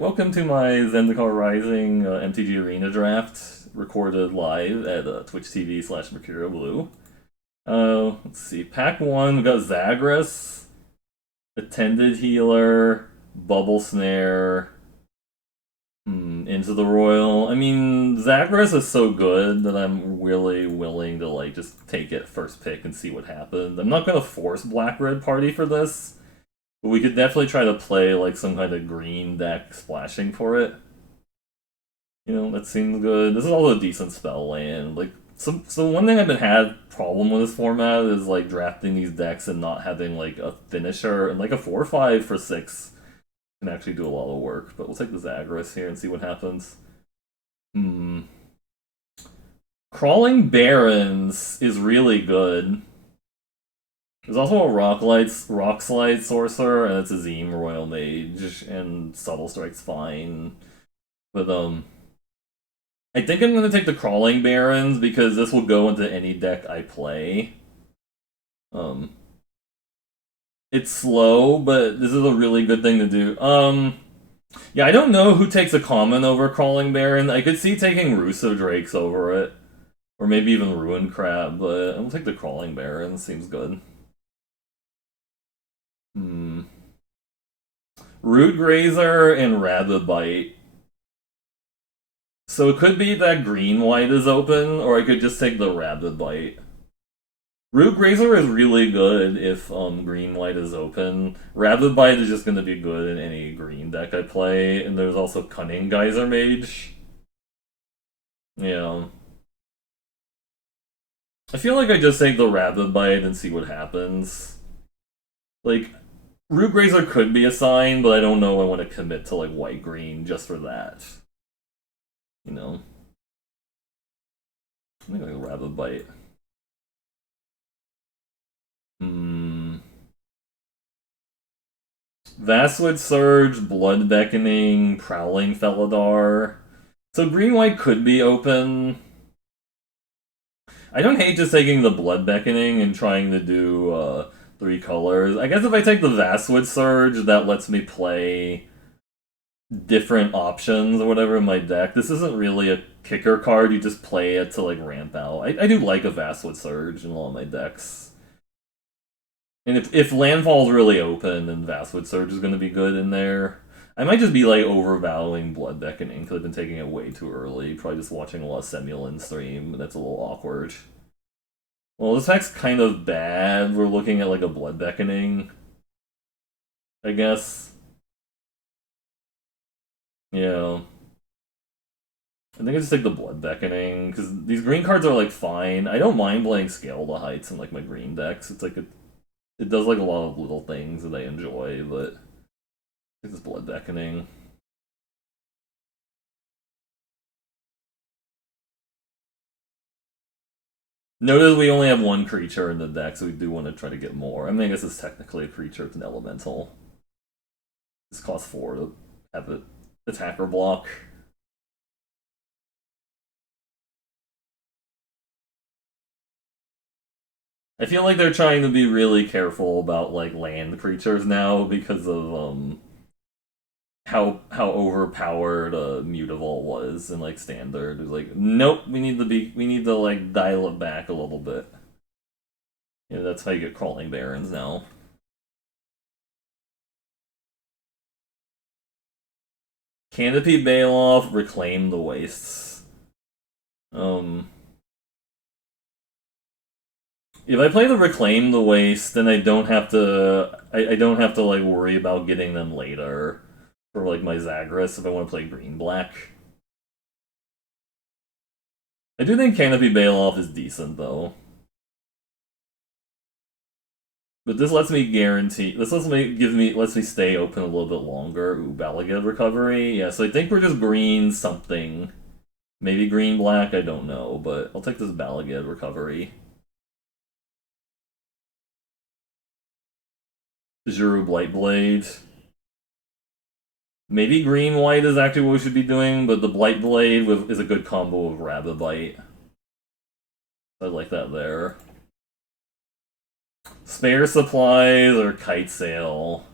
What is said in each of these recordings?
welcome to my Zendikar Rising MTG Arena draft, recorded live at Twitch TV/Mercurial Blue. Let's see. Pack 1, we got Zagras, Attended Healer, Bubble Snare, Into the Royal. I mean, Zagras is so good that I'm really willing to just take it first pick and see what happens. I'm not gonna force Black-Red Party for this. But we could definitely try to play some kind of green deck splashing for it. That seems good. This is also a decent spell land. So one thing I've been had problem with this format is drafting these decks and not having a finisher, and a 4/5 for 6 can actually do a lot of work. But we'll take the Zagras here and see what happens. Crawling Barrens is really good. There's also a Rock Slide Sorcerer, and it's a Zeem Royal Mage, and Subtle Strike's fine. But, I think I'm going to take the Crawling Barrens, because this will go into any deck I play. It's slow, but this is a really good thing to do. Yeah, I don't know who takes a common over Crawling Baron. I could see taking Roost Drakes over it. Or maybe even Ruin Crab, but I'm going to take the Crawling Baron. Seems good. Root Grazer and Rabbit Bite. So it could be that green-white is open, or I could just take the Rabbit Bite. Root Grazer is really good if green-white is open. Rabbit Bite is just going to be good in any green deck I play, and there's also Cunning Geyser Mage. Yeah. I feel like I just take the Rabbit Bite and see what happens. Root Grazer could be a sign, but I don't know I want to commit to white-green just for that. I think I'll Rabbit Bite. Vastwood Surge, Blood Beckoning, Prowling Felidar. So green-white could be open. I don't hate just taking the Blood Beckoning and trying to do 3 colors. I guess if I take the Vastwood Surge, that lets me play different options or whatever in my deck. This isn't really a kicker card, you just play it to ramp out. I do like a Vastwood Surge in all of my decks. And if Landfall's really open, then Vastwood Surge is going to be good in there. I might just be overvaluing Blood Beckoning because I've been taking it way too early. Probably just watching a lot of Semulin stream, but that's a little awkward. Well, this deck's kind of bad. We're looking at a Blood Beckoning, I guess. Yeah. I think I just take the Blood Beckoning, because these green cards are fine. I don't mind playing Scale the Heights in my green decks. It's it does a lot of little things that I enjoy, but I think this Blood Beckoning. Notice we only have 1 creature in the deck, so we do want to try to get more. I guess it's technically a creature, it's an elemental. This costs 4 to have it attacker block. I feel like they're trying to be really careful about land creatures now because of how overpowered Mutavault was in Standard. It's nope, we need to dial it back a little bit. Yeah, that's how you get Crawling Barons now. Canopy Bailoff, Reclaim the Wastes. If I play the Reclaim the Waste, then I don't have to worry about getting them later for my Zagras if I want to play green-black. I do think Canopy Bailoff is decent though. But this lets me guarantee lets me stay open a little bit longer. Ooh, Balagad Recovery. Yeah, so I think we're just green something. Maybe green-black, I don't know, but I'll take this Balagad Recovery. Zuru Blightblade. Maybe green-white is actually what we should be doing, but the Blightblade is a good combo of Rabbit Bite. I like that there. Spare Supplies or Kite Sail.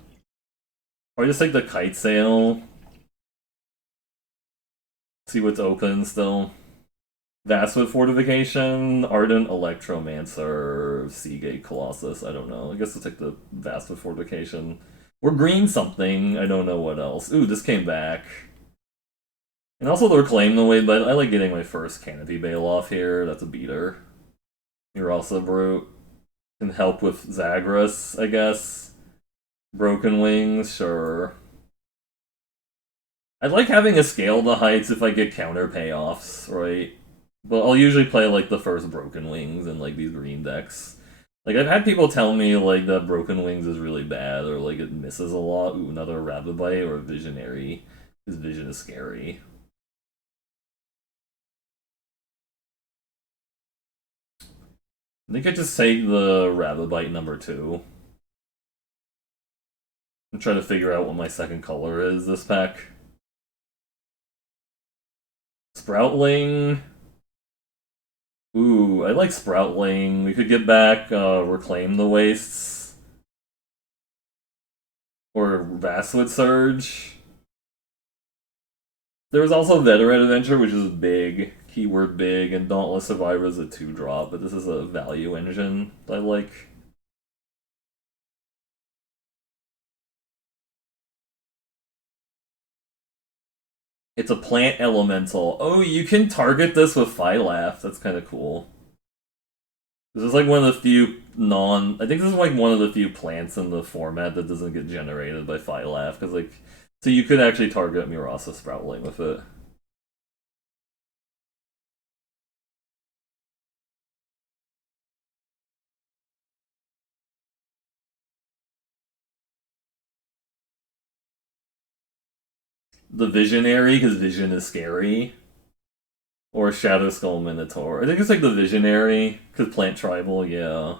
Or just take the Kite Sail. See what's open still. Vastwood Fortification, Ardent Electromancer, Seagate Colossus. I don't know. I guess we'll take the Vastwood Fortification. We're green something. I don't know what else. Ooh, this came back. And also the Reclaim the Way, but I like getting my first Canopy Bale off here. That's a beater. You're also Brute. Can help with Zagras, I guess. Broken Wings, sure. I'd like having a Scale the Heights if I get counter payoffs, right? But I'll usually play like the first Broken Wings in like these green decks. Like I've had people tell me like that Broken Wings is really bad or like it misses a lot. Ooh, another Rabbit Bite or Visionary. His vision is scary. I think I just take the Rabbit Bite #2. I'm trying to figure out what my second color is this pack. Sproutling. Ooh, I like Sproutling. We could get back Reclaim the Wastes. Or Vastwood Surge. There was also Veteran Adventure, which is big. Keyword big, and Dauntless Survivor is a 2-drop, but this is a value engine I like. It's a plant elemental. Oh, you can target this with Phylath. That's kind of cool. This is like one of the few I think this is like one of the few plants in the format that doesn't get generated by Phylath, because like... So you could actually target Murasa Sproutling with it. The Visionary, because Vision is scary. Or Shadow Skull Minotaur. I think it's like the Visionary, because Plant Tribal, yeah.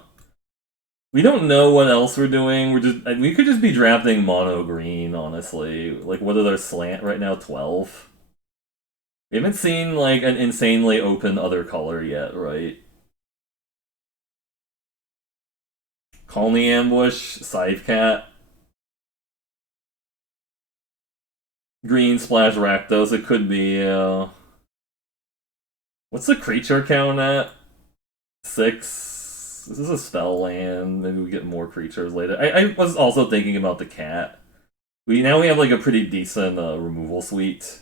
We don't know what else we're doing. We could just be drafting mono green, honestly. Like, what is our slant right now? 12? We haven't seen, like, an insanely open other color yet, right? Colony Ambush, Scythecat. Green Splash Rakdos, it could be, What's the creature count at? 6? This is a spell land. Maybe we get more creatures later. I was also thinking about the cat. Now we have like a pretty decent removal suite.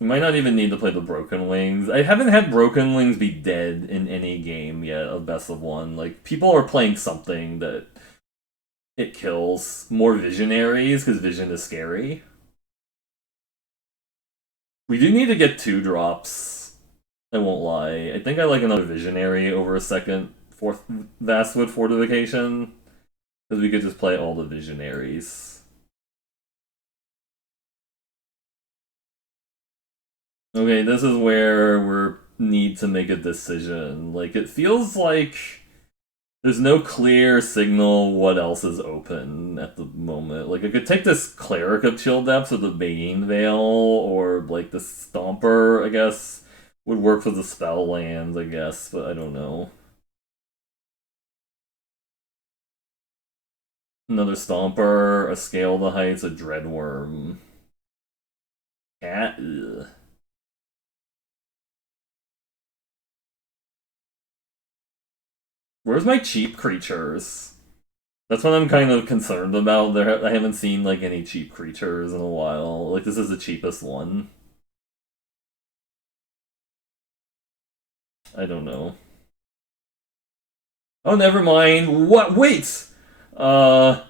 We might not even need to play the Broken Wings. I haven't had Broken Wings be dead in any game yet of Best of One. Like, people are playing something that it kills. More Visionaries, because Vision is scary. We do need to get 2-drops. I won't lie. I think I like another Visionary over a second Vastwood Fortification. Because we could just play all the Visionaries. Okay, this is where we need to make a decision. Like, it feels like there's no clear signal what else is open at the moment. Like, I could take this Cleric of Chill Depths or the Bane Veil, or, like, the Stomper, I guess. Would work for the spell lands, I guess, but I don't know. Another Stomper, a Scale the Heights, a Dreadworm. Cat? Ugh. Where's my cheap creatures? That's what I'm kind of concerned about. I haven't seen like any cheap creatures in a while. Like, this is the cheapest one. I don't know. Oh, never mind. What? Wait! Why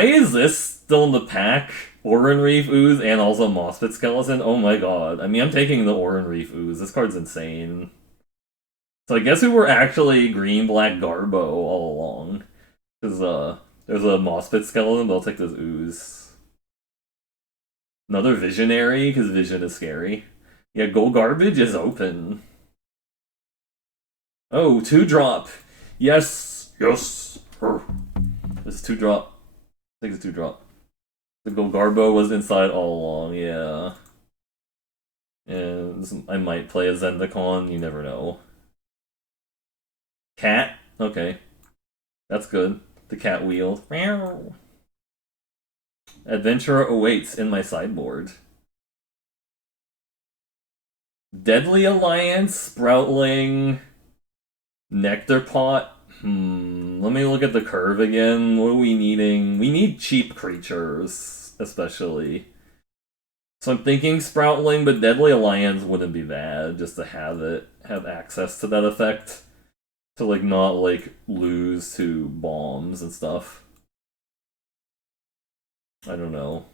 is this still in the pack? Oran Reef Ooze and also Mospit Skeleton? Oh my god. I mean, I'm taking the Oran Reef Ooze. This card's insane. So I guess we were actually green-black Garbo all along. Because, there's a Mospit Skeleton, but I'll take this Ooze. Another Visionary, because Vision is scary. Yeah, Gold Garbage is open. Oh, 2-drop. Yes! Yes! This 2-drop. I think it's 2-drop. The Gold Garbo was inside all along, yeah. And I might play a Zendikar, you never know. Cat? Okay. That's good. The cat wheel. I Adventure awaits in my sideboard. Deadly Alliance, Sproutling, Nectar Pot. Let me look at the curve again. What are we needing? We need cheap creatures, especially. So I'm thinking Sproutling, but Deadly Alliance wouldn't be bad, just to have access to that effect. To, like, not, like, lose to bombs and stuff. I don't know.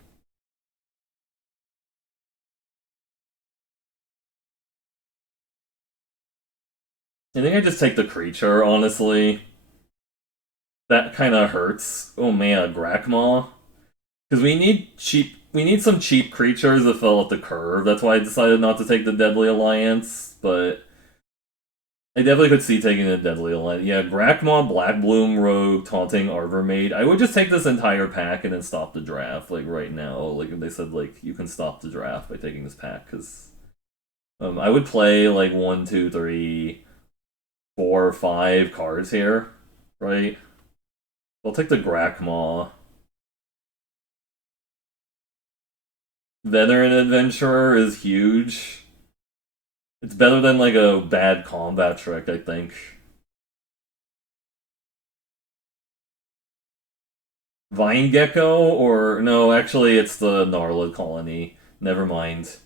I think I just take the creature, honestly. That kind of hurts. Oh man, Grakmaw. Because we need some cheap creatures that fill out the curve. That's why I decided not to take the Deadly Alliance, but I definitely could see taking the Deadly Alliance. Yeah, Grakmaw, Black Bloom, Rogue, Taunting, Arbor Maid. I would just take this entire pack and then stop the draft, like, right now. Like, they said, like, you can stop the draft by taking this pack, because I would play, like, 1, 2, 3, 4, 5 cards here, right? I'll take the Grakmaw. Veteran Adventurer is huge. It's better than, like, a bad combat trick, I think. Vine Gecko, or no, actually it's the Gnarlid Colony. Never mind.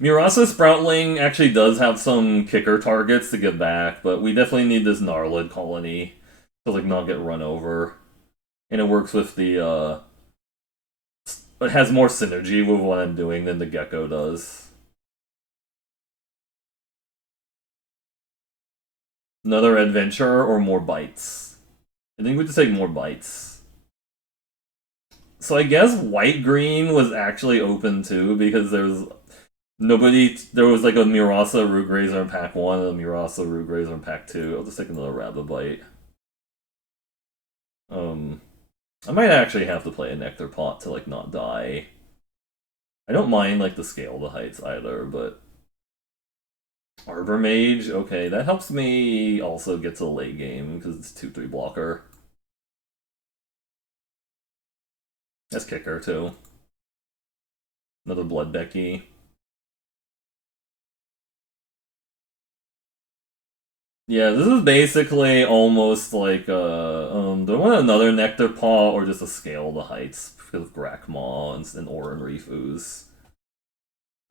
Murasa Sproutling actually does have some kicker targets to get back, but we definitely need this Gnarlid Colony to, like, not get run over. And it works with the it has more synergy with what I'm doing than the Gecko does. Another adventure or more bites? I think we just take more bites. So I guess white green was actually open too, because there was like a Murasa Rootgrazer in pack 1 and a Murasa Rootgrazer in pack 2. I'll just take another Rabbit Bite. I might actually have to play a Nectar Pot to, like, not die. I don't mind, like, the Scale the Heights either, but Arbor Mage, okay, that helps me also get to the late game because it's 2/3 blocker. That's kicker too. Another Blood Becky. Yeah, this is basically almost like do I want another Nectar Paw or just a Scale the Heights because of Grakmaw and Oran Reef Ooze?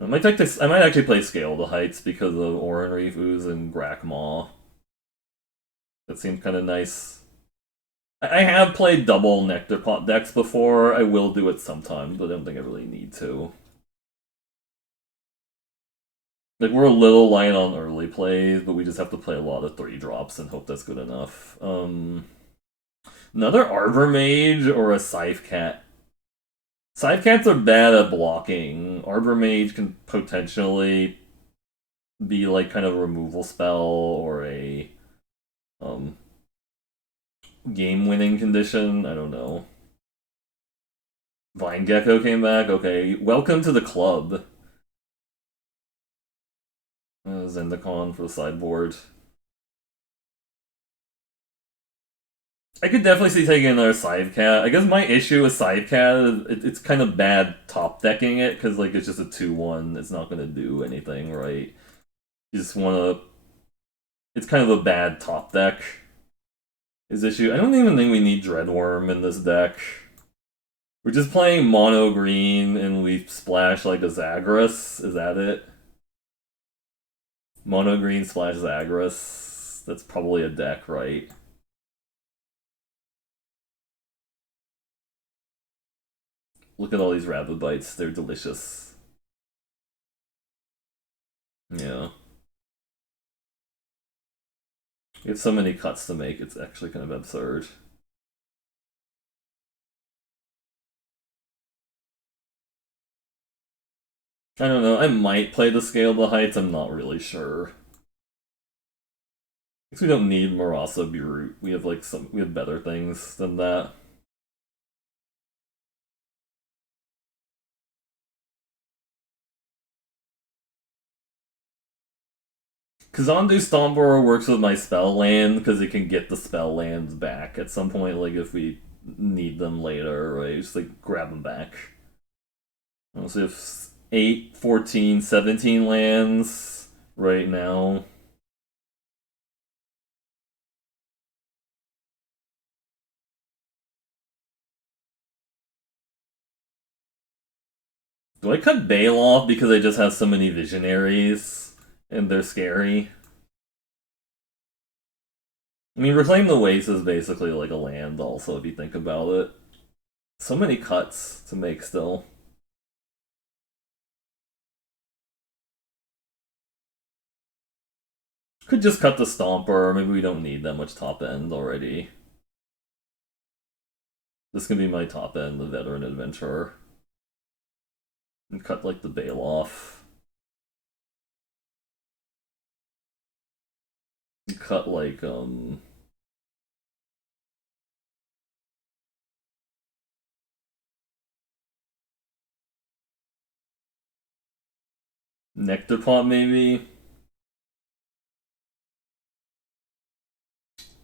I might take this. I might actually play Scale the Heights because of Oran Reef Ooze and Grakmaw. That seems kind of nice. I have played double Nectar Pot decks before. I will do it sometimes, but I don't think I really need to. Like, we're a little light on early plays, but we just have to play a lot of 3-drops and hope that's good enough. Another Arbor Mage or a Scythe Cat. Scythe Cats are bad at blocking. Arbor Mage can potentially be, like, kind of a removal spell or a game-winning condition. I don't know. Vine Gecko came back. Okay, welcome to the club. Zendikar for the sideboard. I could definitely see taking another Scythe Cat. I guess my issue with Scythe Cat is it's kind of bad top decking it, because, like, it's just a 2/1. It's not going to do anything, right? You just want to... It's kind of a bad top deck. His issue... I don't even think we need Dreadworm in this deck. We're just playing mono green and we splash, like, a Zagras. Is that it? Mono green splash Zagras. That's probably a deck, right? Look at all these Rabbit Bites. They're delicious. Yeah. We have so many cuts to make, it's actually kind of absurd. I don't know, I might play the Scale the Heights, I'm not really sure. Because we don't need Murasa Beirut. We have, like, we have better things than that. Kazandu Stomper works with my spell land because it can get the spell lands back at some point, like, if we need them later, right? Just like grab them back. So if 8, 14, 17 lands right now. Do I cut Bale off because I just have so many visionaries and they're scary? I mean, Reclaim the Waste is basically like a land, also, if you think about it. So many cuts to make still. Could just cut the Stomper, maybe we don't need that much top end already. This can be my top end, the Veteran Adventurer. And cut like the Bale off. And cut like Nectar Pot maybe.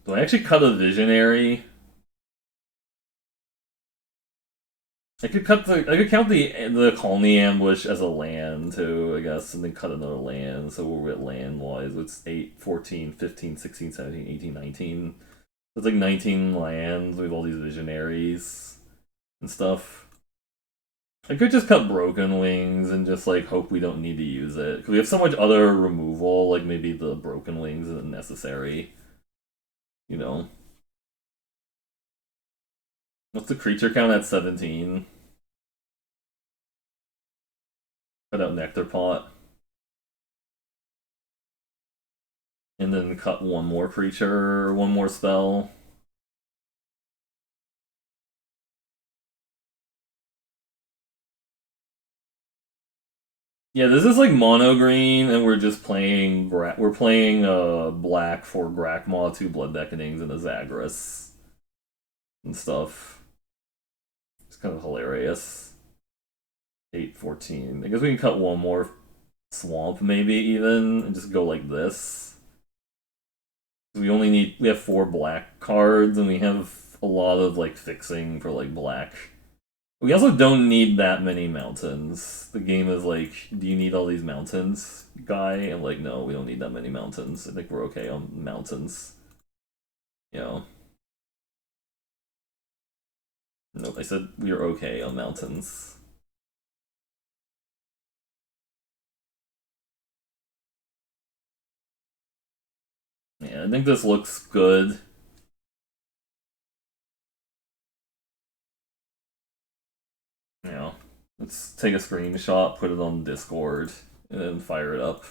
Do I actually cut a Visionary? I could count the Colony Ambush as a land too, I guess, and then cut another land. So we're at land wise. It's 8, 14, 15, 16, 17, 18, 19. It's like 19 lands with all these visionaries and stuff. I could just cut Broken Wings and just like hope we don't need to use it. Because we have so much other removal, like maybe the Broken Wings isn't necessary. You know. What's the creature count at 17? Cut out Nectar Pot. And then cut one more creature, one more spell. Yeah, this is like mono green, and we're just playing. We're playing black for Grakmaw, 2 Blood Beckonings, and a Zagras and stuff. It's kind of hilarious. 8, 14. I guess we can cut one more swamp, maybe even, and just go like this. We have 4 black cards, and we have a lot of like fixing for like black. We also don't need that many mountains. The game is like, do you need all these mountains, guy? And like, no, we don't need that many mountains. I think we're okay on mountains. You know. Nope, I said we are okay on mountains. Yeah, I think this looks good. You know, let's take a screenshot, put it on Discord, and then fire it up.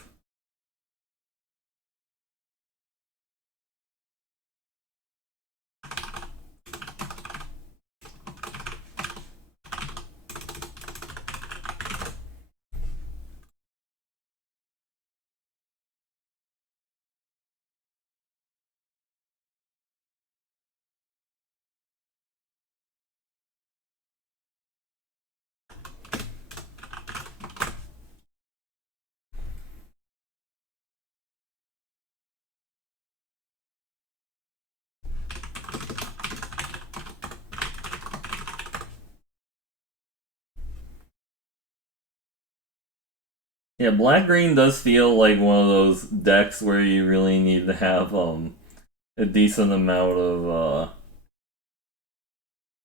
Yeah, black green does feel like one of those decks where you really need to have a decent amount of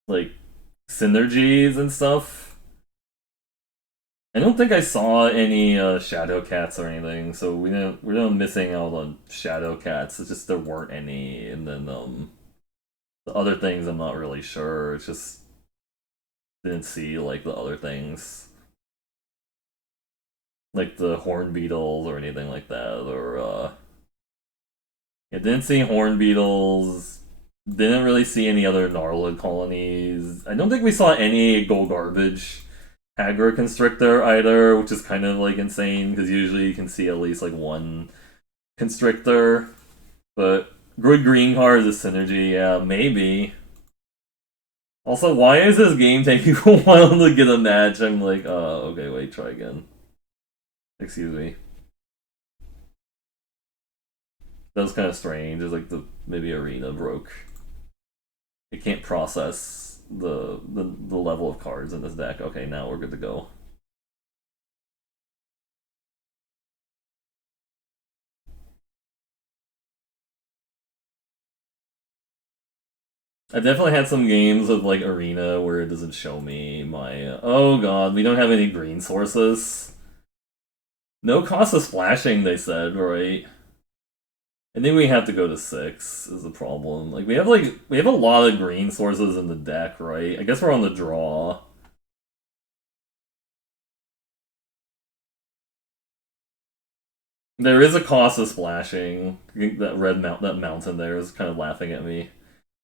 like synergies and stuff. I don't think I saw any Shadow Cats or anything, so we're not missing out on Shadow Cats. It's just there weren't any, and then the other things I'm not really sure. It's just didn't see like the other things, like the horn beetles or anything like that, or yeah, didn't see horn beetles. Didn't really see any other Gnarlid colonies. I don't think we saw any gold garbage Aggro Constrictor either, which is kind of like insane because usually you can see at least like one Constrictor. But good green card is a synergy, yeah, maybe. Also, why is this game taking a while to get a match? I'm like, okay, wait, try again. Excuse me. That was kind of strange. It's like the maybe arena broke. It can't process the level of cards in this deck. Okay, now we're good to go. I definitely had some games of like Arena where it doesn't show me my. Oh god, we don't have any green sources. No cost of splashing, they said, right? I think we have to go to 6 is the problem. Like we have a lot of green sources in the deck, right? I guess we're on the draw. There is a cost of splashing. That mountain there is kind of laughing at me.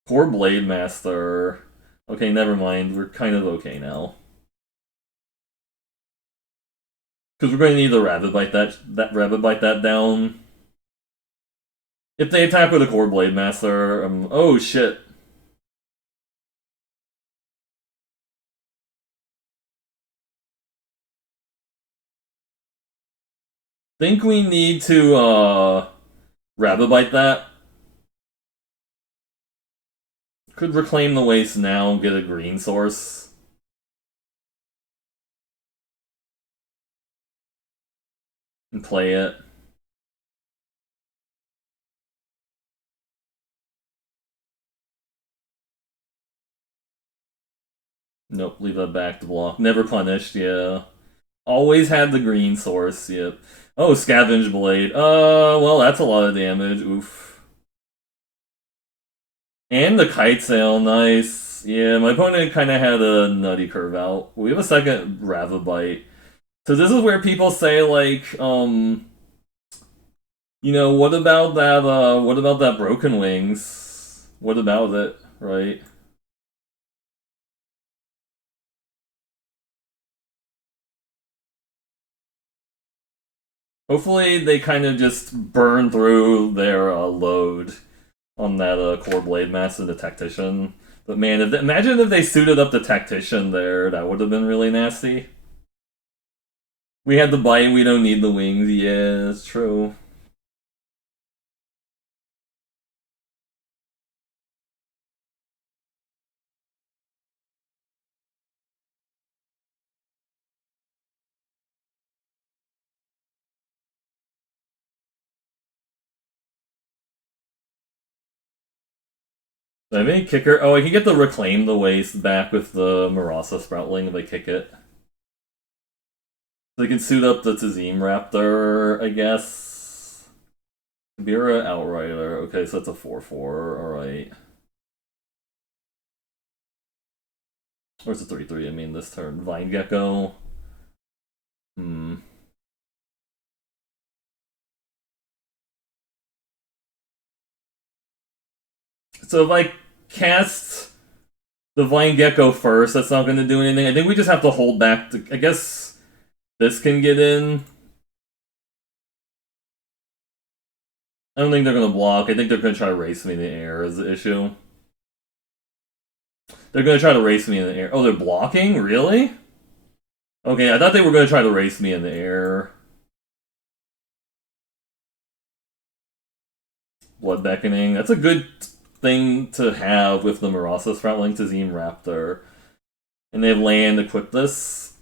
Poor Blade Master. Okay, never mind. We're kind of okay now. Because we're going to need the rabbit bite that down. If they attack with a core Blade Master, oh shit. Think we need to rabbit bite that. Could reclaim the waste now, get a green source. And play it. Nope, leave that back to block. Never punished, yeah. Always had the green source, yep. Oh, Scavenge Blade. Well, that's a lot of damage. Oof. And the Kite Sail, nice. Yeah, my opponent kind of had a nutty curve out. We have a second Ravabite. So this is where people say, like, what about that Broken Wings? What about it, right? Hopefully they kind of just burn through their load on that Core Blade Master and the Tactician. But man, imagine if they suited up the Tactician there, that would have been really nasty. We had the bite, we don't need the wings. Yeah, it's true. I mean, kicker. Oh, I can get the Reclaim the Waste back with the Marasa Sproutling if I kick it. They can suit up the Tazim Raptor, I guess. Bira Outrider. Okay, so that's a 4/4. Alright. Or it's a 3/3, I mean, this turn. Vine Gecko. Hmm. So if I cast the Vine Gecko first, that's not going to do anything. I think we just have to hold back. I guess this can get in. I don't think they're going to block. I think they're going to try to race me in the air is the issue. They're going to try to race me in the air. Oh, they're blocking? Really? Okay, I thought they were going to try to race me in the air. Blood Beckoning. That's a good thing to have with the Marasa Sproutling Tazim Raptor. And they have land equip this.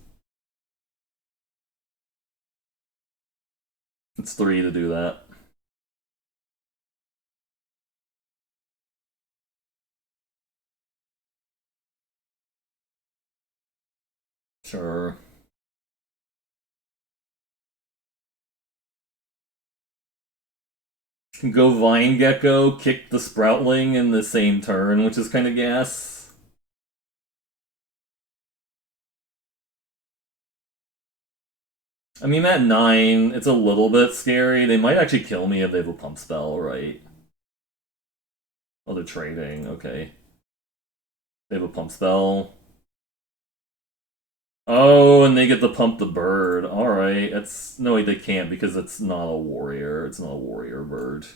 It's 3 to do that. Sure. Can go Vine Gecko, kick the Sproutling in the same turn, which is kind of gas. I mean, at 9, it's a little bit scary. They might actually kill me if they have a pump spell, right? Oh, they're trading. Okay. They have a pump spell. Oh, and they get to pump the bird. Alright. It's no wait, they can't because it's not a warrior. It's not a warrior bird.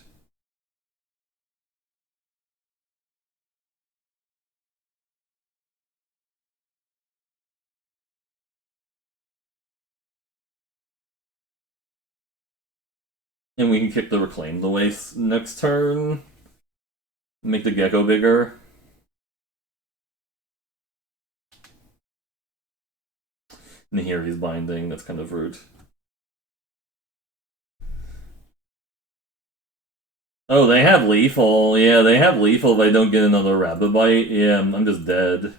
And we can kick the Reclaim the Waste next turn. Make the gecko bigger. Nahiri's binding. That's kind of rude. Oh, they have lethal. Yeah, they have lethal if I don't get another rabbit bite. Yeah, I'm just dead.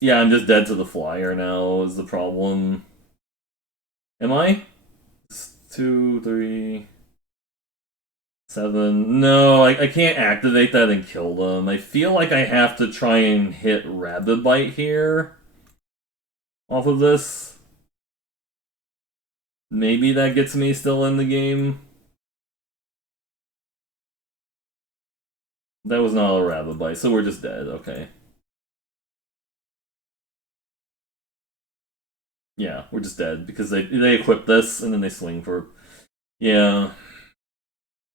Yeah, I'm just dead to the flyer now is the problem. Am I? It's 2, 3, 7. No, I can't activate that and kill them. I feel like I have to try and hit rabbit bite here off of this. Maybe that gets me still in the game. That was not a rabbit bite, so we're just dead. Okay. Yeah, we're just dead because they equip this and then they swing for. Yeah.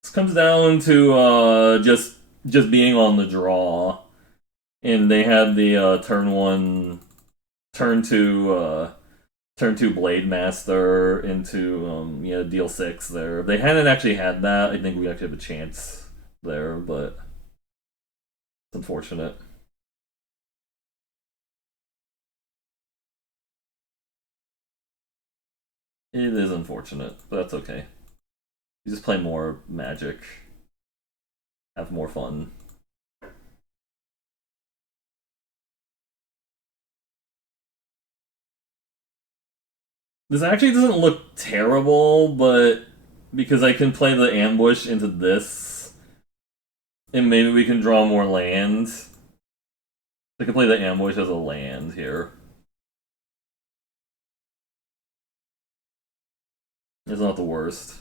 This comes down to just being on the draw. And they had the turn one, turn two Blade Master into yeah, deal 6 there. If they hadn't actually had that, I think we actually have a chance there, but it's unfortunate. It is unfortunate, but that's okay. You just play more Magic, have more fun. This actually doesn't look terrible, but because I can play the ambush into this, and maybe we can draw more land. I can play the ambush as a land here. It's not the worst.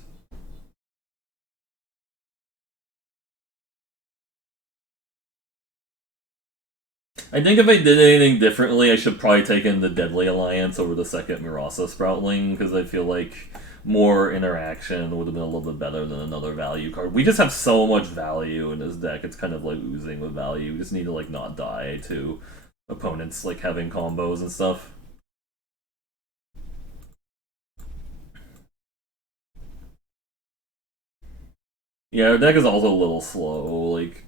I think if I did anything differently, I should probably take in the Deadly Alliance over the second Mirasa Sproutling, because I feel like more interaction would have been a little bit better than another value card. We just have so much value in this deck, it's kind of like oozing with value. We just need to like not die to opponents like having combos and stuff. Yeah, our deck is also a little slow. Like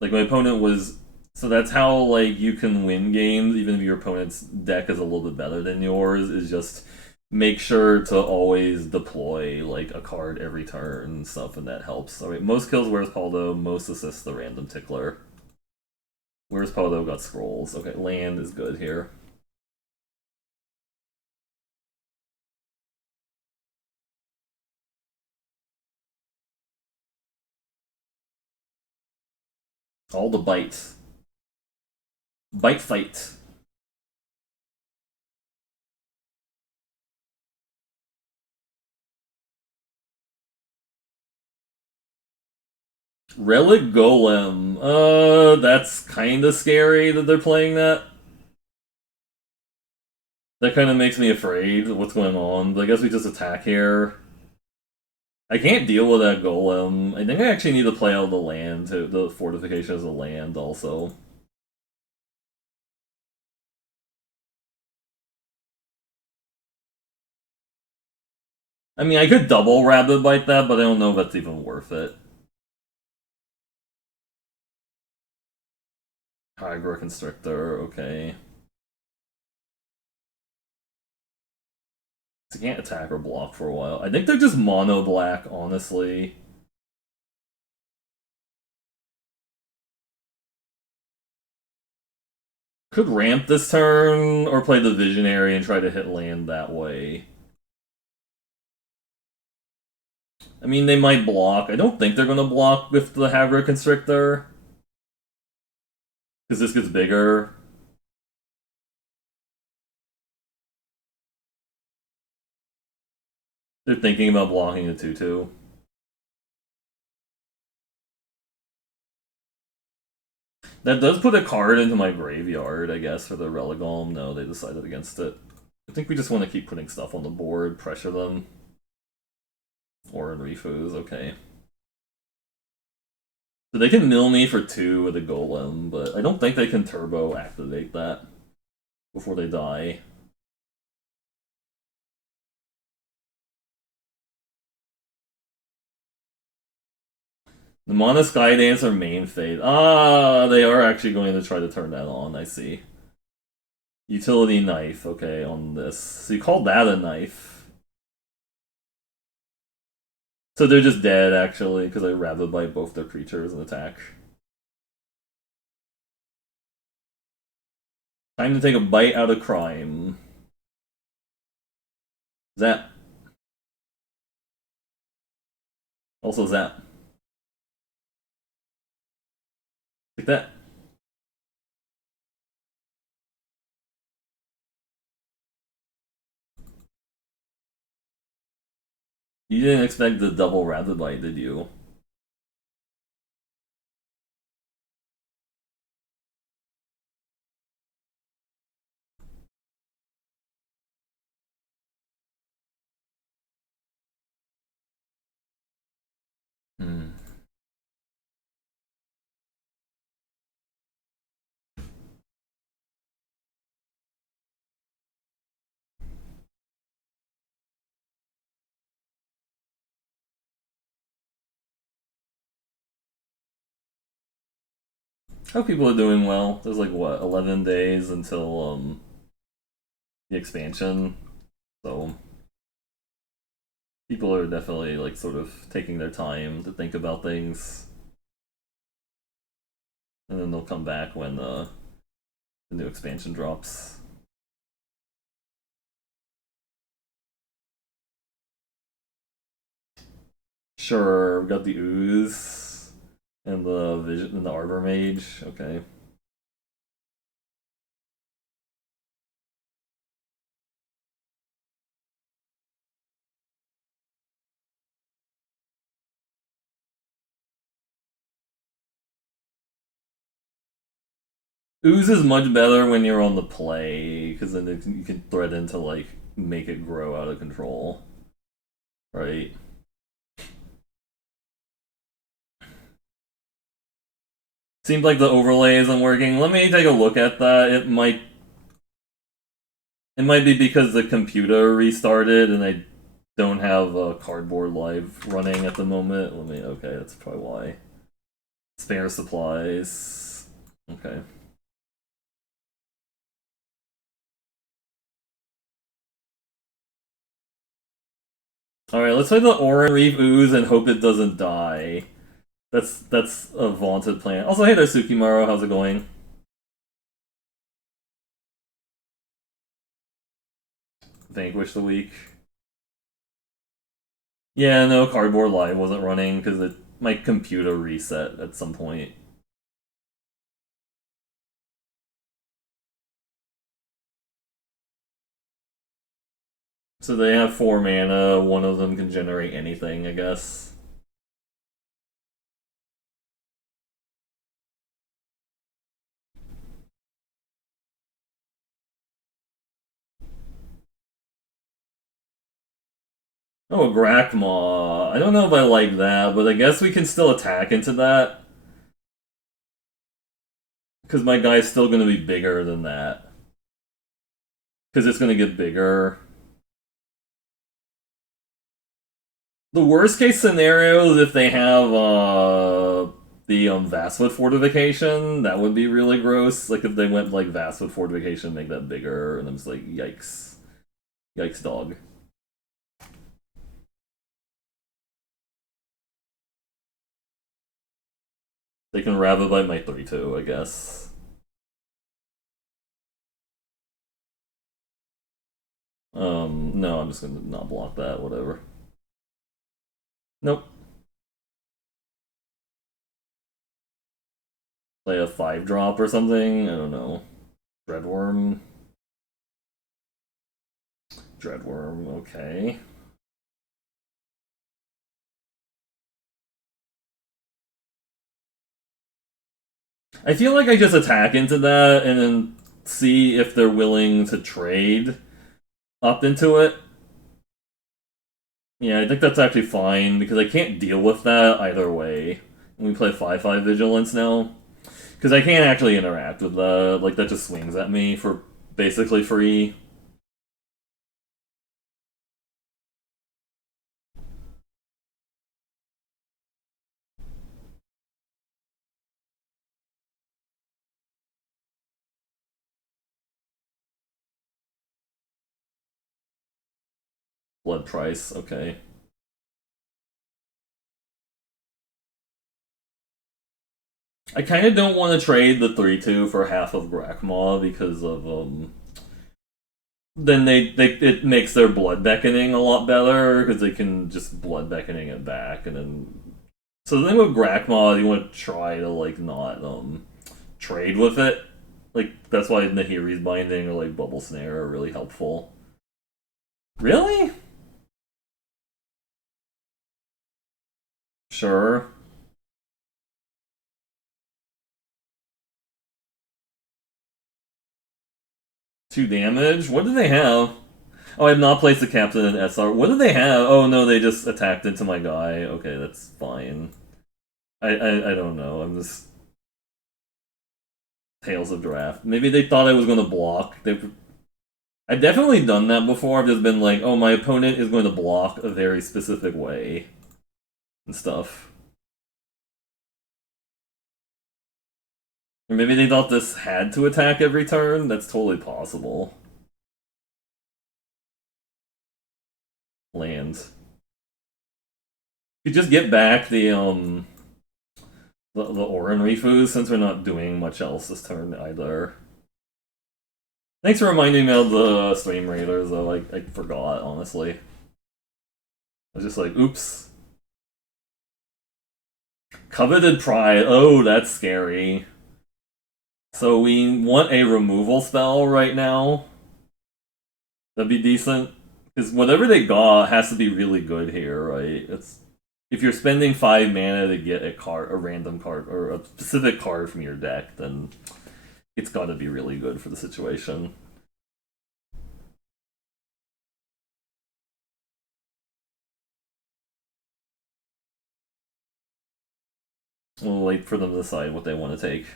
my opponent was. So that's how like you can win games, even if your opponent's deck is a little bit better than yours. Is just make sure to always deploy like a card every turn and stuff, and that helps. All right, most kills. Where's Paldo? Most assists. The random tickler. Where's Paldo? Got scrolls. Okay, land is good here. All the bites. Bite fight. Relic Golem. That's kind of scary that they're playing that. That kind of makes me afraid of what's going on. But I guess we just attack here. I can't deal with that golem. I think I actually need to play out the land, the fortification as a land also. I mean, I could double rabbit bite that, but I don't know if that's even worth it. Hydra Constrictor, okay. So I can't attack or block for a while. I think they're just mono black, honestly. Could ramp this turn, or play the Visionary and try to hit land that way. I mean, they might block. I don't think they're going to block with the Hydra Constrictor. Because this gets bigger. They're thinking about blocking a 2-2. That does put a card into my graveyard, I guess, for the Religolm. No, they decided against it. I think we just want to keep putting stuff on the board, pressure them. Or in Refus, okay. So they can mill me for 2 with a Golem, but I don't think they can turbo activate that before they die. The Mana Skydancer main phase. Ah, they are actually going to try to turn that on, I see. Utility knife, okay, on this. So you called that a knife. So they're just dead, actually, because I Rabid Bite both their creatures and attack. Time to take a bite out of crime. Zap. Also zap. Like that. You didn't expect the double Rabid Bite, did you? Hmm. Hope people are doing well. There's like what, 11 days until the expansion. So people are definitely like sort of taking their time to think about things. And then they'll come back when the new expansion drops. Sure, we got the ooze and the vision and the arbor mage. Okay. Ooze is much better when you're on the play because then you can threaten to like make it grow out of control, right? Seems like the overlay isn't working. Let me take a look at that. It might be because the computer restarted and I don't have Cardboard Live running at the moment. Okay, that's probably why. Spare supplies. Okay. Alright, let's play the Oran Reef Ooze and hope it doesn't die. That's a vaunted plan. Also, hey there, Sukimaru. How's it going? Vanquish the week. Yeah, no, Cardboard Live wasn't running because my computer reset at some point. So they have 4 mana, one of them can generate anything, I guess. Oh, Grakmaw. I don't know if I like that, but I guess we can still attack into that. Because my guy's still going to be bigger than that. Because it's going to get bigger. The worst case scenario is if they have the Vastwood Fortification, that would be really gross. Like if they went like Vastwood Fortification, make that bigger, and I'm just like, yikes. Yikes, dog. They can Ravivite my 3-2, I guess. No, I'm just gonna not block that, whatever. Nope. Play a 5-drop or something? I don't know. Dreadworm. Dreadworm, okay. I feel like I just attack into that and then see if they're willing to trade up into it. Yeah, I think that's actually fine because I can't deal with that either way. We play 5/5 Vigilance now. Because I can't actually interact with that. Like, that just swings at me for basically free. Blood price, okay. I kind of don't want to trade the 3/2 for half of Grakmaw because of then they it makes their blood beckoning a lot better because they can just blood beckoning it back and then so the thing with Grakmaw you want to try to like not trade with it. Like that's why Nahiri's binding or like Bubble Snare are really helpful. Really? Sure. 2 damage? What do they have? Oh, I have not placed the captain in SR. What do they have? Oh no, they just attacked into my guy. Okay, that's fine. I don't know. I'm just Tales of Draft. Maybe they thought I was going to block. I've definitely done that before. I've just been like, oh, my opponent is going to block a very specific way and stuff. Or maybe they thought this had to attack every turn. That's totally possible. Land. You just get back the Orin Rifus since we're not doing much else this turn either. Thanks for reminding me of the Stream Raiders though. I forgot honestly. I was just like, oops. Coveted Pride. Oh, that's scary. So we want a removal spell right now. That'd be decent. Because whatever they got has to be really good here, right? It's if you're spending 5 mana to get a random card, or a specific card from your deck, then it's got to be really good for the situation. We'll wait for them to decide what they want to take.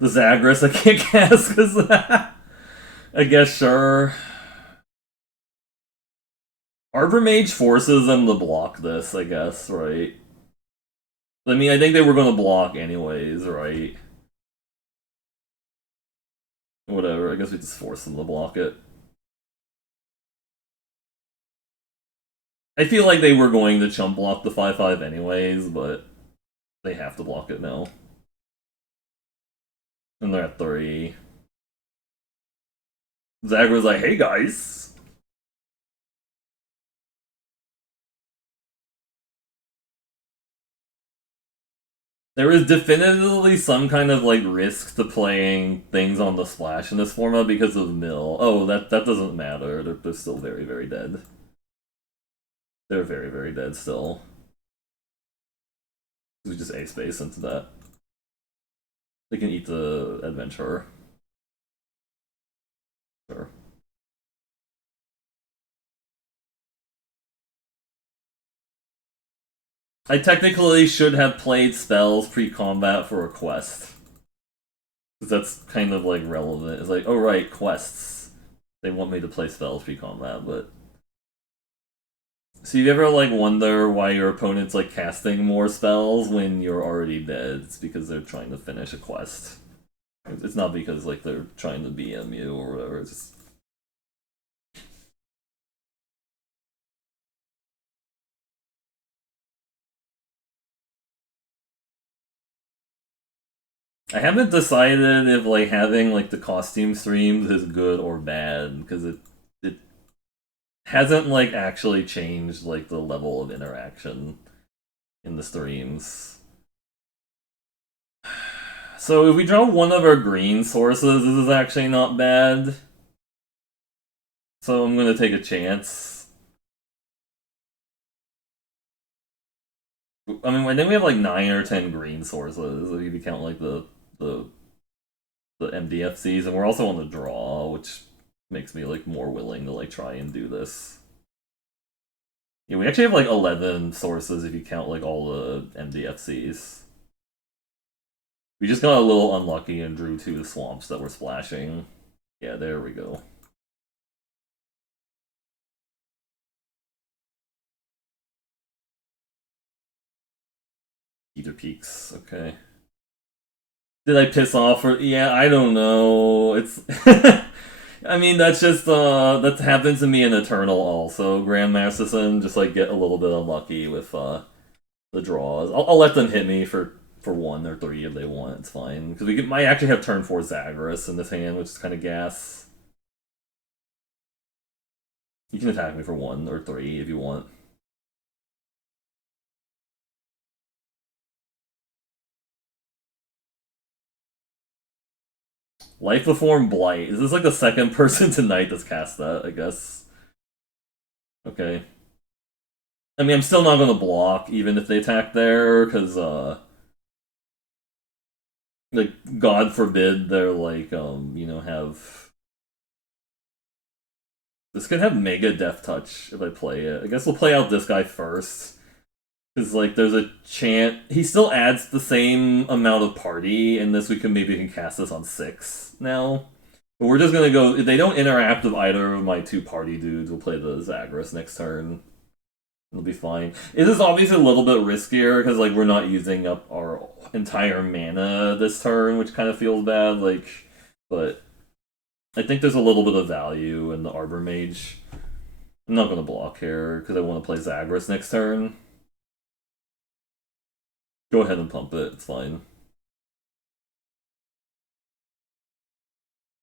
The Zagreus I can't cast because I guess sure. Arbor Mage forces them to block this, I guess, right? I mean, I think they were going to block anyways, right? Whatever, I guess we just force them to block it. I feel like they were going to chump block the 5/5 anyways, but they have to block it now. And they're at 3. Zag was like, hey guys! There is definitively some kind of like risk to playing things on the splash in this format because of mill. Oh, that doesn't matter. They're still very, very dead. They're very, very dead still. We just A space into that. They can eat the adventurer. Sure. I technically should have played spells pre-combat for a quest. Because that's kind of like relevant. It's like, oh right, quests. They want me to play spells pre-combat, but so you ever like wonder why your opponent's like casting more spells when you're already dead? It's because they're trying to finish a quest. It's not because like they're trying to BM you or whatever. It's just I haven't decided if like having like the costume streams is good or bad because it hasn't like actually changed like the level of interaction in the streams. So if we draw one of our green sources, this is actually not bad. So I'm gonna take a chance. I mean, I think we have like 9 or 10 green sources if you count like the the MDFCs, and we're also on the draw, which makes me like more willing to like try and do this. Yeah, we actually have like 11 sources if you count like all the MDFCs. We just got a little unlucky and drew 2 swamps that were splashing. Yeah, there we go. Either peaks, okay. Did I piss off or yeah, I don't know. It's I mean that's just that happens to me in Eternal also. Grandmasterson just like get a little bit unlucky with the draws. I'll let them hit me for one or three if they want. It's fine because might actually have turn four Zagreus in this hand, which is kind of gas. You can attack me for one or three if you want. Life Before Blight. Is this like the second person tonight that's cast that? I guess. Okay. I mean, I'm still not going to block even if they attack there because like God forbid they're like have this could have mega death touch if I play it. I guess we'll play out this guy first. Because like there's a chance he still adds the same amount of party, and this we can maybe can cast this on 6 now. But we're just gonna go if they don't interact with either of my two party dudes, we'll play the Zagreus next turn. It'll be fine. It is obviously a little bit riskier because like we're not using up our entire mana this turn, which kind of feels bad. Like, but I think there's a little bit of value in the Arbor Mage. I'm not gonna block here because I want to play Zagreus next turn. Go ahead and pump it. It's fine.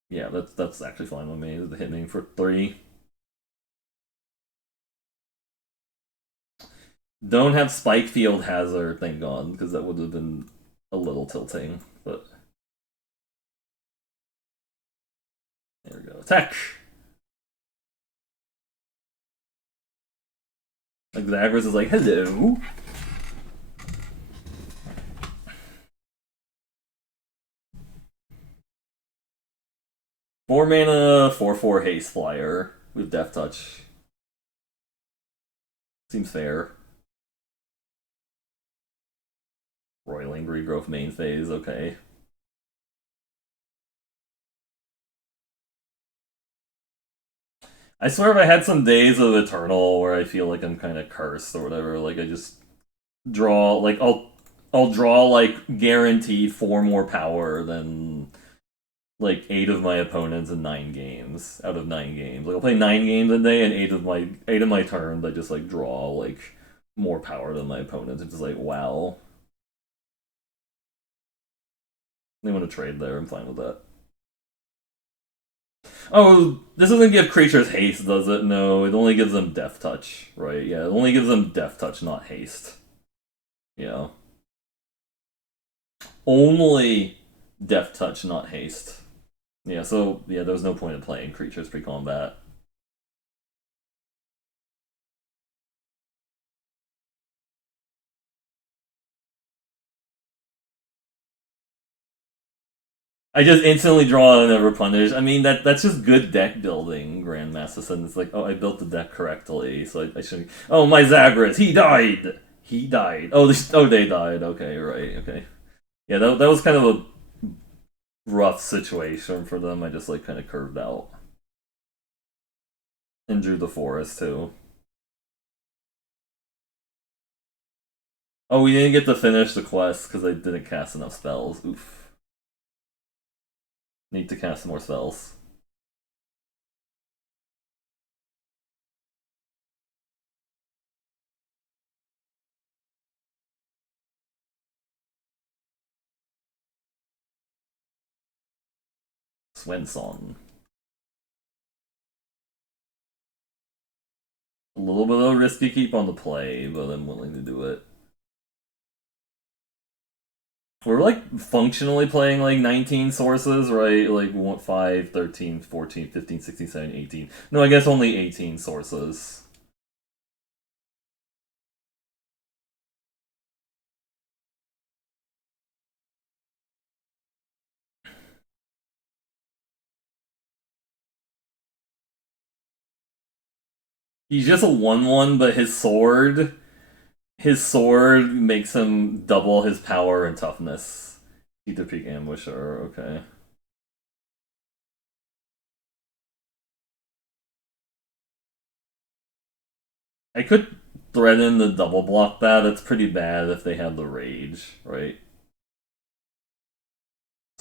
Yeah, that's actually fine with me. Hit me for 3. Don't have Spike Field Hazard thing gone because that would have been a little tilting. But there we go. Attack. Like Zagreus is like, hello. 4 mana, 4/4 haste flyer with Death Touch. Seems fair. Roiling Regrowth main phase, okay. I swear if I had some days of Eternal where I feel like I'm kind of cursed or whatever, like I just draw, like I'll draw like guaranteed 4 more power than like 8 of my opponents in 9 games out of 9 games. Like I'll play 9 games a day and 8 of my turns I just like draw like more power than my opponents. It's just like wow. They want to trade there, I'm fine with that. Oh, this doesn't give creatures haste, does it? No, it only gives them Death Touch, right? Yeah, it only gives them Death Touch, not haste. Yeah. Only Death Touch, not haste. Yeah, so, yeah, there was no point in playing creatures pre-combat. I just instantly draw and never punish. I mean, that's just good deck building, Grandmaster said. It's like, oh, I built the deck correctly, so I shouldn't. Oh, my Zagreus, he died! He died. Oh, they died. Okay, right, okay. Yeah, that was kind of a rough situation for them. I just, like, kind of curved out. And drew the forest, too. Oh, we didn't get to finish the quest because I didn't cast enough spells. Oof. Need to cast more spells. Swansong. A little bit of a risky keep on the play, but I'm willing to do it. We're like functionally playing like 19 sources, right? Like 5, 13, 14, 15, 16, 17, 18. No, I guess only 18 sources. He's just a 1/1, but his sword makes him double his power and toughness. He's a peak ambusher, okay. I could threaten the double block that. That's pretty bad if they have the rage, right?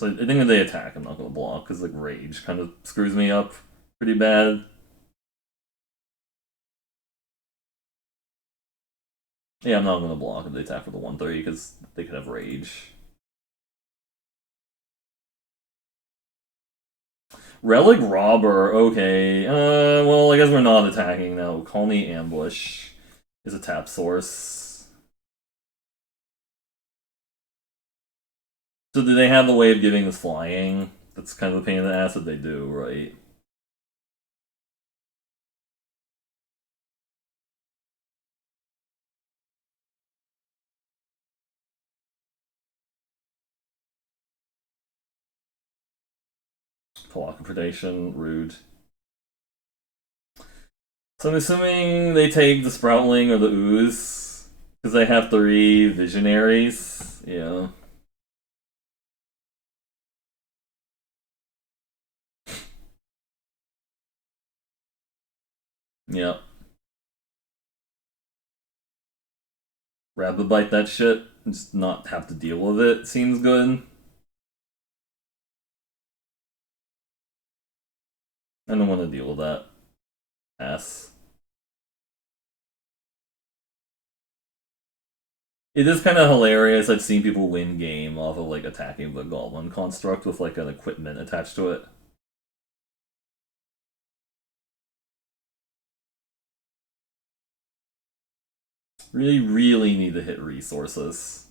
So I think if they attack, I'm not gonna block because like rage kind of screws me up pretty bad. Yeah, I'm not gonna block if they attack for the 1-3 because they could have rage. Relic Robber, okay. Well, I guess we're not attacking now. Call me Ambush is a tap source. So do they have a way of giving us flying? That's kind of a pain in the ass that they do, right? Block predation, rude. So I'm assuming they take the Sproutling or the Ooze because they have 3 Visionaries. Yeah. Yep. Rabbit bite that shit. Just not have to deal with it seems good. I don't want to deal with that. Ass. It is kind of hilarious. I've seen people win game off of like attacking the Goblin construct with like an equipment attached to it. Really, really need to hit resources.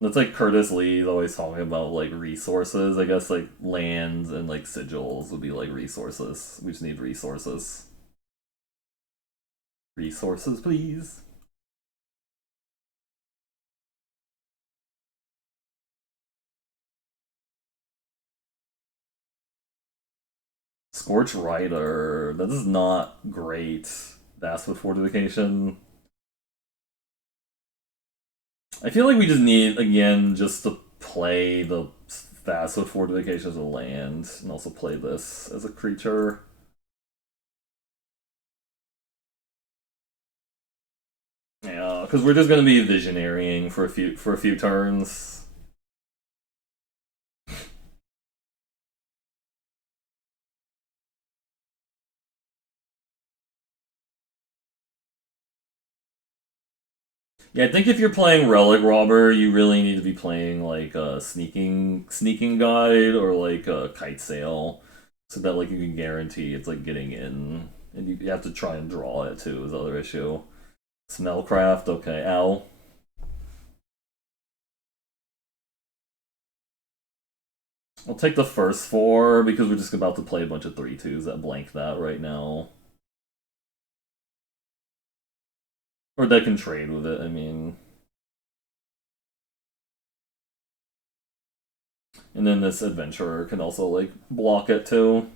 That's like Curtis Lee's always talking about like resources. I guess like lands and like sigils would be like resources. We just need resources. Resources, please. Scorch Rider. That is not great. That's with fortification. I feel like we just need, again, just to play the fast with fortification as a land, and also play this as a creature. Yeah, because we're just gonna be visionarying for a few turns. Yeah, I think if you're playing Relic Robber, you really need to be playing like a sneaking guide or like a kite sail, so that like you can guarantee it's like getting in, and you have to try and draw it too. Is the other issue. Smellcraft, okay, ow. I'll take the first 4 because we're just about to play a bunch of 3-2s that blank that right now. Or that can trade with it, I mean. And then this adventurer can also, like, block it too.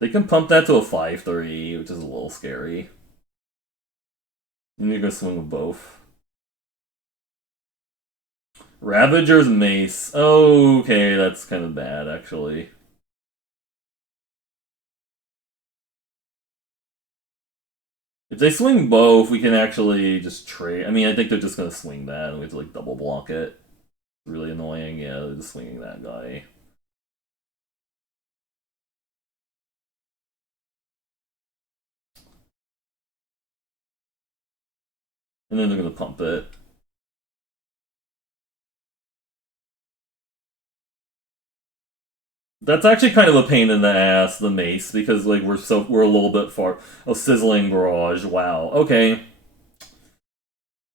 They can pump that to a 5-3, which is a little scary. You need to go swing with both. Ravager's Mace. Okay, that's kind of bad, actually. If they swing both, we can actually just trade. I mean, I think they're just gonna swing that, and we have to like double block it. Really annoying. Yeah, they're just swinging that guy. And then they're gonna pump it. That's actually kind of a pain in the ass, the mace, because like we're a little bit far. Oh, sizzling barrage. Wow. Okay.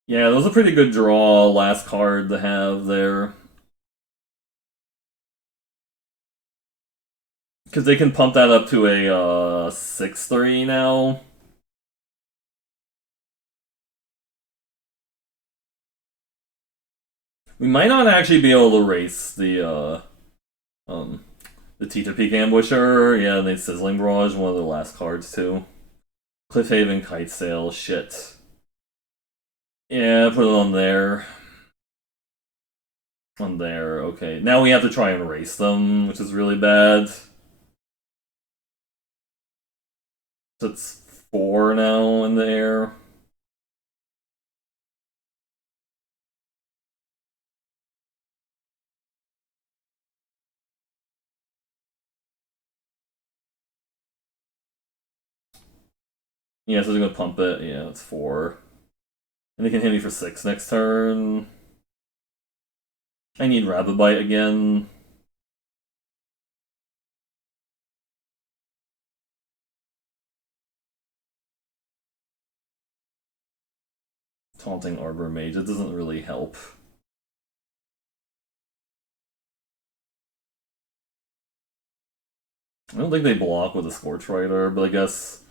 Yeah, that was a pretty good draw. Last card to have there. Because they can pump that up to a 6-3 now. We might not actually be able to race the Teeter Peak Ambusher. Yeah, and they Sizzling Barrage, one of the last cards too. Cliffhaven Kite Sail, shit. Yeah, put it on there. On there, okay. Now we have to try and race them, which is really bad. So it's 4 now in the air. Yeah, so they're gonna pump it. Yeah, it's 4. And they can hit me for 6 next turn. I need Rabbit Bite again. Taunting Arbor Mage. It doesn't really help. I don't think they block with a Scorch Rider, but I guess.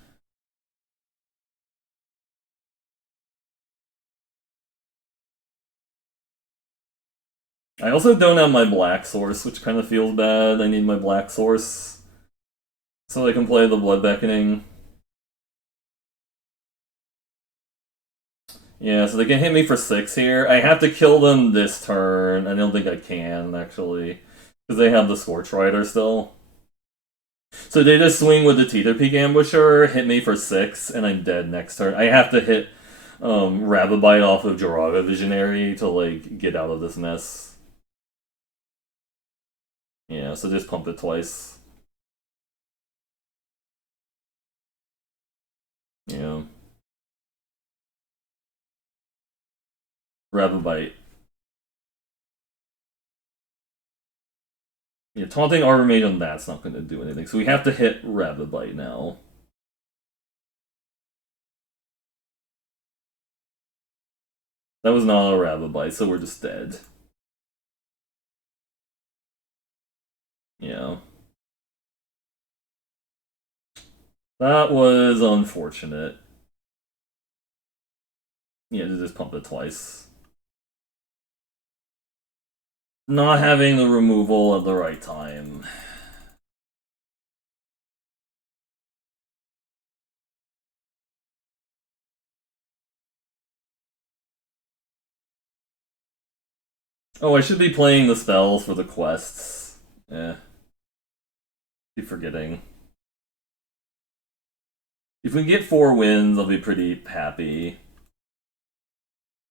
I also don't have my Black Source, which kind of feels bad. I need my Black Source so I can play the Blood Beckoning. Yeah, so they can hit me for 6 here. I have to kill them this turn. I don't think I can, actually. Because they have the Scorch Rider still. So they just swing with the Teeterpeak Ambusher, hit me for 6, and I'm dead next turn. I have to hit Rababite off of Jiraga Visionary to, like, get out of this mess. Yeah, so just pump it twice. Yeah. Rababite. Yeah, taunting Arbor Mage on that's not going to do anything. So we have to hit Rababite now. That was not a Rababite, so we're just dead. Yeah. That was unfortunate. Yeah, to just pump it twice. Not having the removal at the right time. Oh, I should be playing the spells for the quests. Yeah. Keep forgetting. If we get 4 wins, I'll be pretty happy.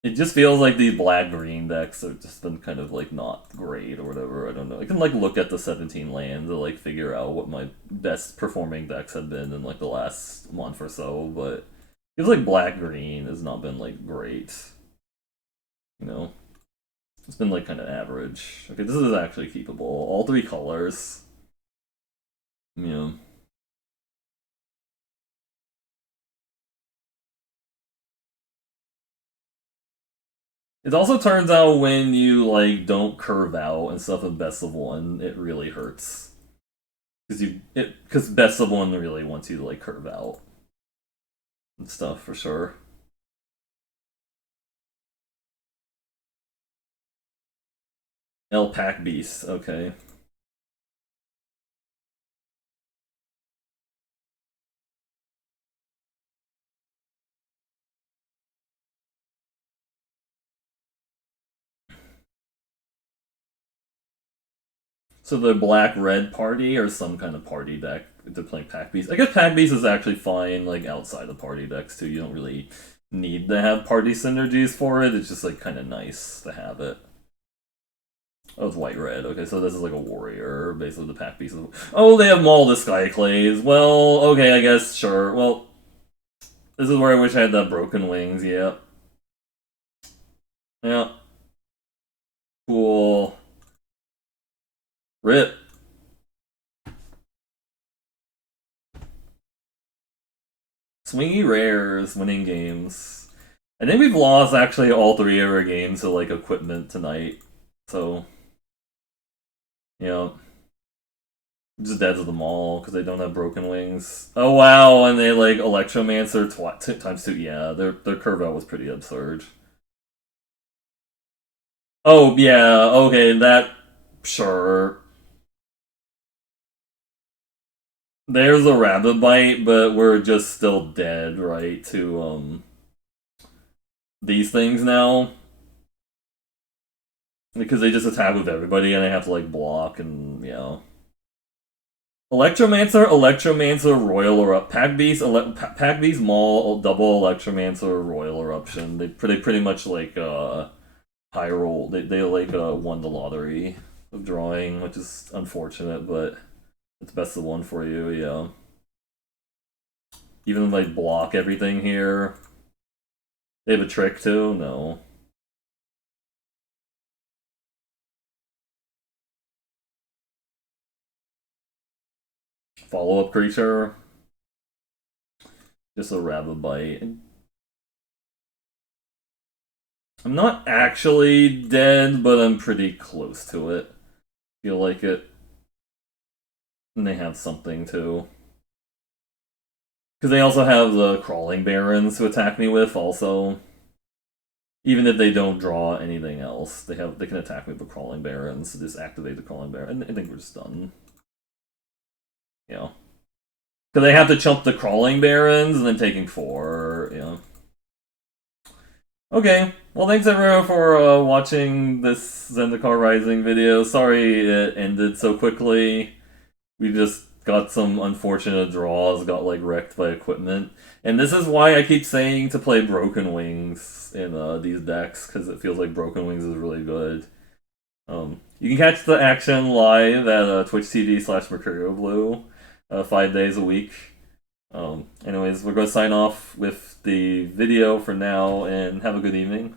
It just feels like these black-green decks have just been kind of, like, not great or whatever. I don't know. I can, like, look at the 17 lands to, like, figure out what my best performing decks have been in, like, the last month or so, but it feels like black-green has not been, like, great. You know? It's been, like, kind of average. Okay, this is actually keepable. All 3 colors. Yeah. It also turns out when you, like, don't curve out and stuff in best of 1, it really hurts. Because best of 1 really wants you to, like, curve out and stuff for sure. El Pack Beast, okay. So the black red party or some kind of party deck to play Pack Beast. I guess Pack Beast is actually fine, like, outside of party decks too. You don't really need to have party synergies for it. It's just, like, kind of nice to have it. Oh, it's white red. Okay, so this is like a warrior, basically the Pack Beast. Oh, they have Maul the Skyclays. Well, okay, I guess, sure. Well, this is where I wish I had that Broken Wings, yeah. Yeah. Cool. Rip. Swingy Rares winning games. I think we've lost actually all 3 of our games to, like, equipment tonight. So, yeah. Just dead to them all because they don't have Broken Wings. Oh wow, and they, like, Electromancer times 2. Yeah, their curve out was pretty absurd. Oh yeah, okay, that sure. There's a Rabbit Bite, but we're just still dead, right, to these things now. Because they just attack with everybody and I have to, like, block and, yeah. Electromancer, Royal Erupt, Pack Beast, Maul, double Electromancer, Royal Eruption. They pretty much like high roll. They like won the lottery of drawing, which is unfortunate, but it's best of one for you. Yeah. Even like block everything here. They have a trick too. No. Follow up creature. Just a rabbit bite. I'm not actually dead, but I'm pretty close to it. Feel like it. And they have something too. Because they also have the Crawling Barons to attack me with, also. Even if they don't draw anything else, they can attack me with Crawling Barons. So just activate the Crawling Baron. I think we're just done. Yeah. Because they have to chump the Crawling Barons and then taking 4. Yeah. Okay. Well, thanks everyone for watching this Zendikar Rising video. Sorry it ended so quickly. We just got some unfortunate draws, got like wrecked by equipment. And this is why I keep saying to play Broken Wings in these decks, because it feels like Broken Wings is really good. You can catch the action live at Twitch TV/Mercurial Blue 5 days a week. Anyways, we're going to sign off with the video for now, and have a good evening.